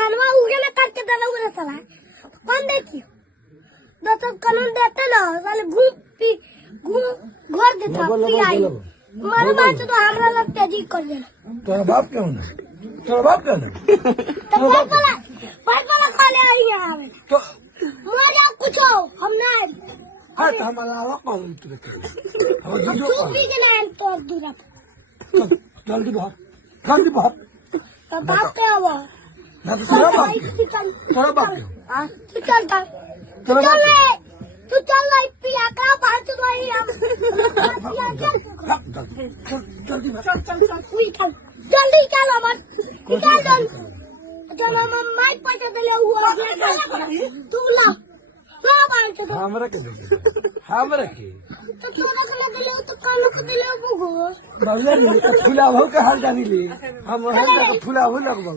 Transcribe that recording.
खानवा उगे ना करके देना उरे साला कौन देती दो सब कानून देते ना साले घूम घर देता पी आई मारे बात तो हमरा लगता जी कर देना तेरा बाप क्यों ना तो पाँच वाला खा ले आई है तो मर जाओ कुछ हो हम ना हाँ तो हमारा आवा कॉल तुझे तू भी के नाम तो दूरा जल्दी बहुत तो बाप पे आओ ना तो तेरा बाप क्यों तू चल तेरा बाप तू चल लाई पिया का बात तो वही हम जल्दी जल्दी चलो मत निकाल चल हम माइक पटा दले हुआ तू ला हमरा के तो तोरा के दले तो कान को दले बुगो बाबूजी फुला हो के हाल जानी ले हम हर जगह फुला हो लगबो